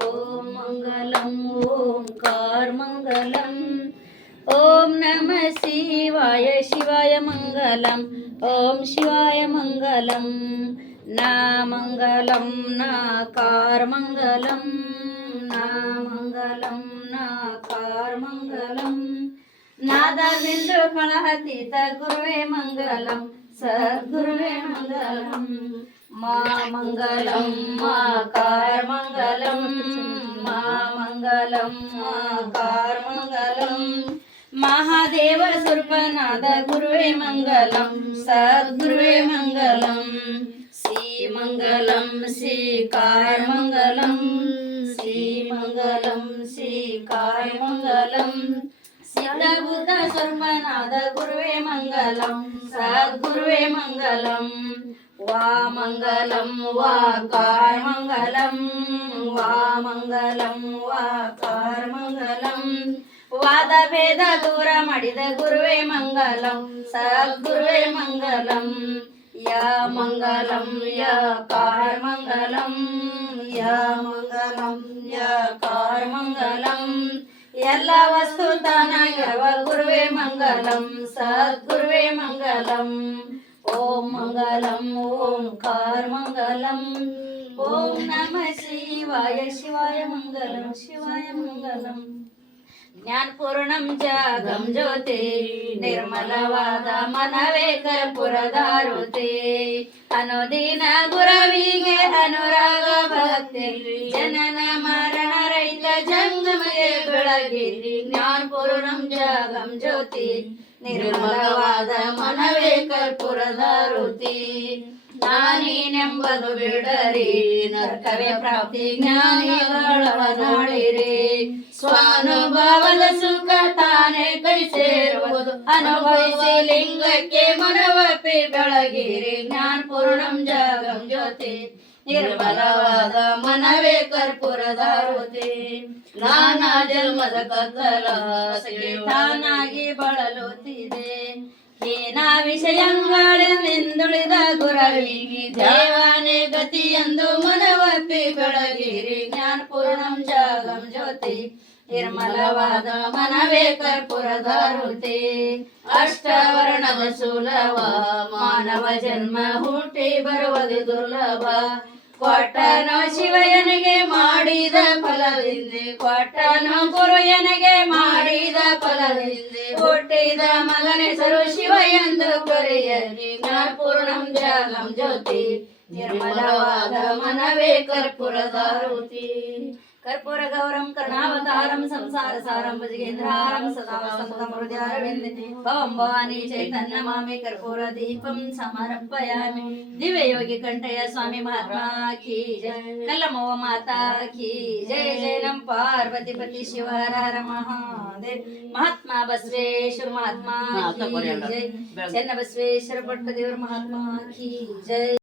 ओम मंगलम ओंकार मंगलम ओम नमः शिवाय शिवाय मंगलम ओम शिवाय मंगलम ना मंगलम नाकार मंगलम ना मंगलम नाकार मंगलम नादा बिंदु फलातीत गुरुवे मंगलम सद्गुरुवे मंगलम मा मंगलम माकार मंगलम मा मंगलम माकार मंगलम महादेव स्वरूपनाद गुरुवे मंगलम सद्गुरुवे मंगलम श्री मंगलम श्रीकार मंगलम श्री मंगलम श्रीकार मंगलम सिद्ध बुद्ध स्वरूपनाद गुरुवे मंगलम सद्गुरुवे मंगलम वा मंगलम वाकार मंगलम वा मंगलम वाकार मंगलम ವಾದ ಭೇದ ದೂರ ಮಾಡಿದ ಗುರುವೇ ಮಂಗಲಂ ಸದ್ಗುರುವೇ ಮಂಗಲಂ ಯಾ ಮಂಗಲಂ ಯಕಾರ ಮಂಗಲಂ ಯಾ ಮಂಗಲಂ ಯಕಾರ ಮಂಗಲಂ ಎಲ್ಲ ವಸ್ತು ತಾನಾಗಿರುವ ಗುರುವೇ ಮಂಗಲಂ ಸದ್ಗುರುವೇ ಮಂಗಲಂ ಓಂ ಮಂಗಲಂ ಓಂಕಾರ ಮಂಗಲಂ ಓಂ ನಮಃ ಶಿವಾಯ ಶಿವಾಯ ಮಂಗಲಂ ಶಿವಾಯ ಮಂಗಲಂ ಜ್ಞಾನಪೂರ್ಣಂ ಜಾಗಂ ಜ್ಯೋತಿ ನಿರ್ಮಲವಾದ ಮನವೇ ಕರ್ಪೂರದಾರುತೆ ಅನುದಿನ ಗುರವಿಗೆ ಅನುರಾಗ ಭಕ್ತಿ ಜನನ ಮರಣ ರಹಿತ ಜಂಗಮಗೆ ಬೆಳಗಿರಿ ಜ್ಞಾನಪೂರ್ಣಂ ಜಾಗಂ ಜ್ಯೋತಿ ನಿರ್ಮಲವಾದ ಮನವೇ ಕರ್ಪೂರದಾರುತಿ ನಾನೇನೆಂಬುದು ಬಿಡರಿ ನರಕವೇ ಪ್ರಾಪ್ತಿ ಜ್ಞಾನಿಗಳವ ನಾಳಿರಿ ಸ್ವಾನುಭವದ ಸುಖ ತಾನೇ ಕೈ ಸೇರುವುದು ಅನುಭವಿಸಿ ಲಿಂಗಕ್ಕೆ ಮನವಪ್ಪಿ ಬೆಳಗಿರಿ ಜ್ಞಾನಪೂರ್ಣಂ ಜಾಗಂ ಜ್ಯೋತಿ ನಿರ್ಮಲವಾದ ಮನವೇ ಕರ್ಪೂರದಾರುತಿ ನಾನಾ ಜನ್ಮದ ಕತ್ತಲಾಸೆಗೆ ತಾನಾಗಿ ಬಳಲುತ್ತಿದೆ ಏನ ವಿಷಯಗಳಿಂದುಳಿದ ಗುರವಿಗೆ ದೇವಾನೇ ಗತಿ ಎಂದು ಮನವಪ್ಪಿ ಬೆಳಗಿರಿ ಜ್ಞಾನಪೂರ್ಣಂ ಜಾಗಂ ಜ್ಯೋತಿ ನಿರ್ಮಲವಾದ ಮನವೇ ಕರ್ಪೂರದಾರುತಿ ಅಷ್ಟವರ್ಣದ ಸುಲಭ ಮಾನವ ಜನ್ಮ ಹುಟ್ಟಿ ಬರುವುದು ದುರ್ಲಭ ಕೊಟ್ಟನೋ ಶಿವಯನಿಗೆ ಮಾಡಿದ ಫಲದಿಂದೆ ಕೊಟ್ಟನೋ ಗುರುಯನಿಗೆ ಮಾಡಿದ ಫಲದಿಂದೆ ಹುಟ್ಟಿದ ಮಗನೆಸರು ಶಿವ ಎಂದು ಕರೆಯಲಿ ಜ್ಞಾನಪೂರ್ಣಂ ಜಾಗಂ ಜ್ಯೋತಿ ನಿರ್ಮಲವಾದ ಮನವೇ ಕರ್ಪೂರದಾರುತಿ कर्पूर गौरम कर्णावतारम संसार सारम भजगेन्द्रहारम सदा वसंतम हृदयारविंदे भवं भवानी चैतन्य मामे कर्पूर दीपं समर्पयामि दिव्य योगी कंठय स्वामी महात्मा की जय कलमोव माता की जय जय नम पार्वती पति शिव हर हर महादेव महात्मा बसवेश्वर महात्मा की जय चन्न बसवेश्वर पट्टदेवर महात्मा की जय।